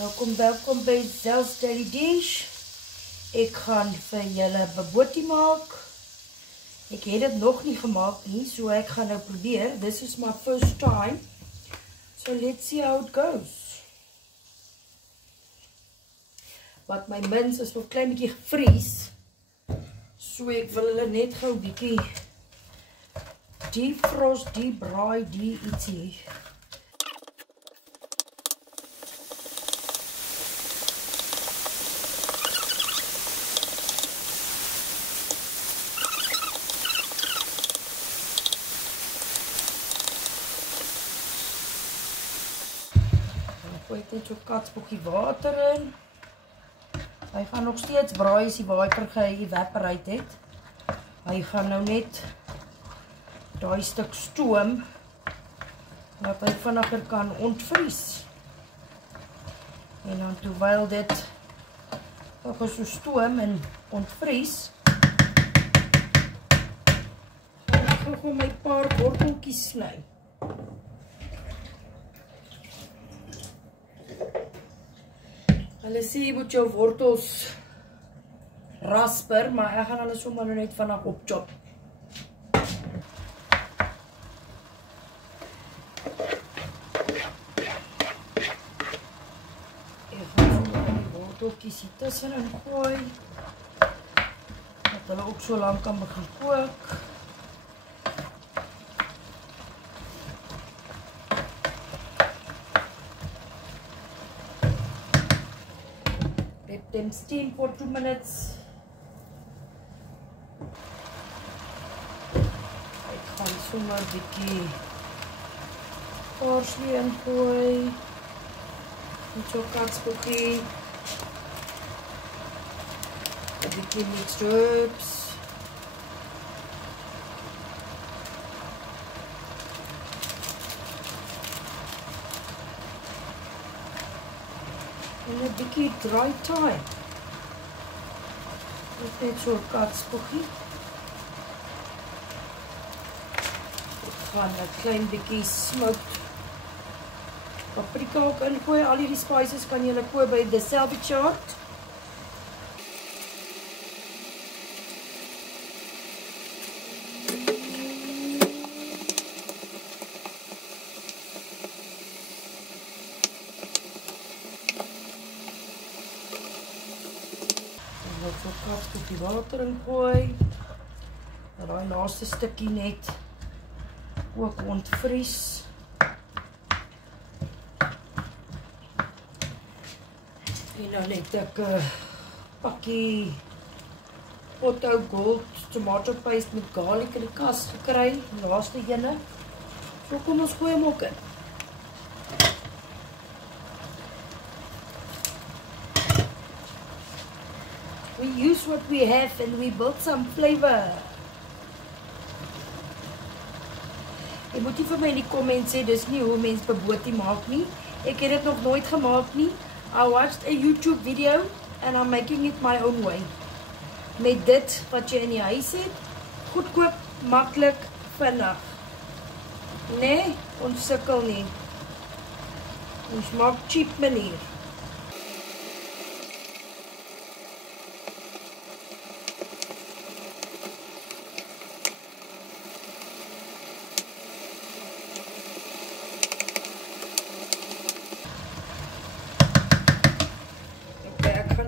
Welkom by Zel's Daily Dish. Ek gaan vir julle bobotie maak. Ek het dit nog nie gemaak nie, so ek gaan nou probeer. This is my first time. So let's see how it goes. Wat my mins is nog klein bietjie gevries. So ek wil hulle net gou bietjie defrost, debraai, ietsie. Gooi ek net so katsbokkie water in. Hy gaan nog steeds braai as die water ge-evaporate het. Hy gaan nou net daai stuk stoom, dat hy vinniger kan ontvries. En dan terwyl dit ook so stoom en ontvries, gaan ek gou my paar worteltjies sny. Hulle sê jy moet jou wortels rasper, maar ek gaan hulle sommer net vanaf opchop. Ek gaan sommer die worteltjies hier tussenin gooi, dat hulle ook so lang kan begin kook. Let them steam for 2 minutes. Ek gaan sommer 'n bietjie parsley ingooi. Met so katsbokkie. 'n bietjie mixed herbs. En 'n bietjie dry thyme. Net so katsbokkie. Ek gaan 'n klein bietjie smoked paprika ook ingooi. Al hierdie spices kan jy koop by The Salvage Yard. Ek so katsbokkie water ingooi. Daai laaste stukkie net ook ontvries. En dan het ek 'n pakkie Otto Gold tomato paste met garlic in die kas gekry, die laaste ene. So kom ons gooi hom ook in. We use what we have and we build some flavor. Jy moet nie vir my in die comments sê, dis nie hoe mens bobotie maak nie. Ek het dit nog nooit gemaak nie. I watched a YouTube video and I'm making it my own way. Met dit wat jy in die huis het, goedkoop, maklik, vinnig. Nee, ons sukkel nie. Ons maak cheap manier.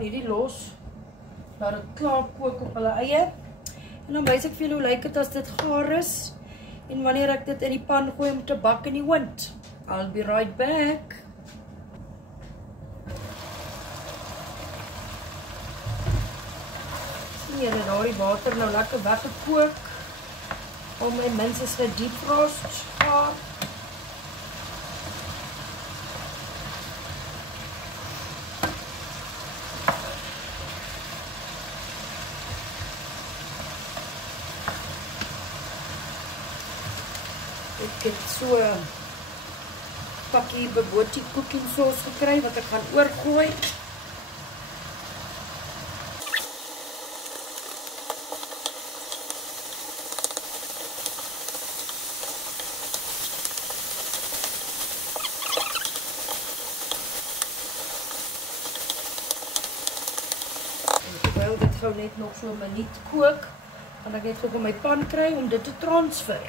Hierdie los, laat dit klaar kook op hulle eie, en dan wys ek vir julle hoe lyk dit as dit gaar is, en wanneer ek dit in die pan gooi om te bak in die wind. I'll be right back. Sien julle daar die water nou lekker weggekook, al my mins is gedefrost gaar. Ek het so 'n pakkie bobotie cooking sauce gekry wat ek gaan oorgooi. gou net nog so 'n minuut kook. Want ek net gou my pan kry om dit te transfer.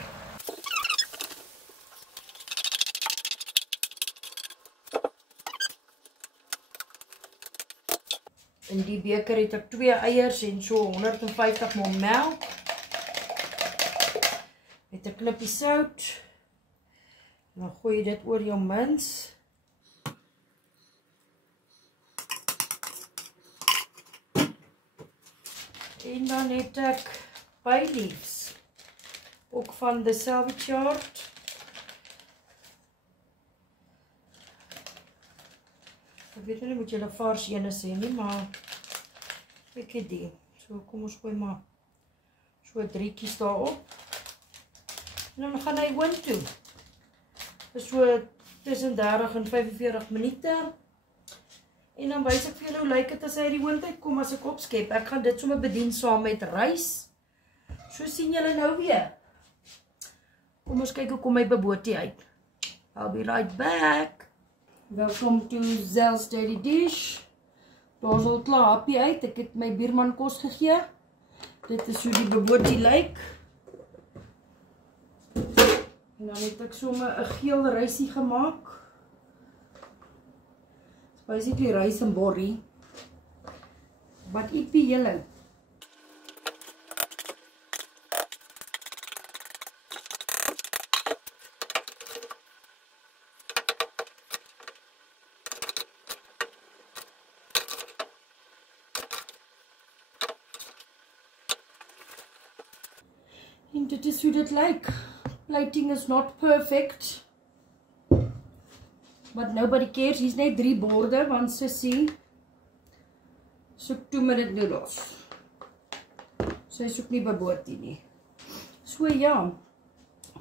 In die beker het ek 2 eiers en so 150 ml melk. Met 'n knippie sout. Dan gooi jy dit oor jou mins. En dan het ek bay leaves. Ook van The Salvage Yard. Ek weet nie, moet julle vars ene sê nie, maar ek het die. So kom ons gooi maar so 3 daarop. En dan gaan hy oond toe. Dis so tussen 30 en 45 minute. En dan wys ek vir julle hoe lyk dit as hy uit die oond uitkom as ek opskep. Ek gaan dit sommer bedien saam met rys. So sien julle nou weer. Kom ons kyk hoe kom my bobotie uit. I'll be right back. Welcome to Zel's Daily Dish. Daar is al klaar happie uit. Ek het my buurman kos gegee. Dit is hoe die bobotie lyk. En dan het ek sommer 'n geel rysie gemaak. It's basically rice and borrie. But ippie yellow. En dit is hoe dit lyk. Plating is not perfect. But nobody cares. Hier's net 3 borde, want sissie soek toe met dit noedels. Sy soek nie bobotie nie. So ja,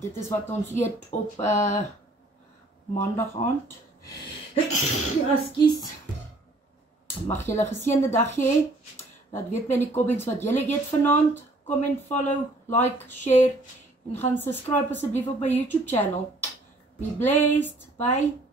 dit is wat ons eet op maandag aand. Ekskuus. Mag julle 'n geseënde dag hê. Laat weet my in die comments wat julle eet vanaand. Comment, follow, like, share en gaan subscribe asseblief op my YouTube channel. Be blessed. Bye.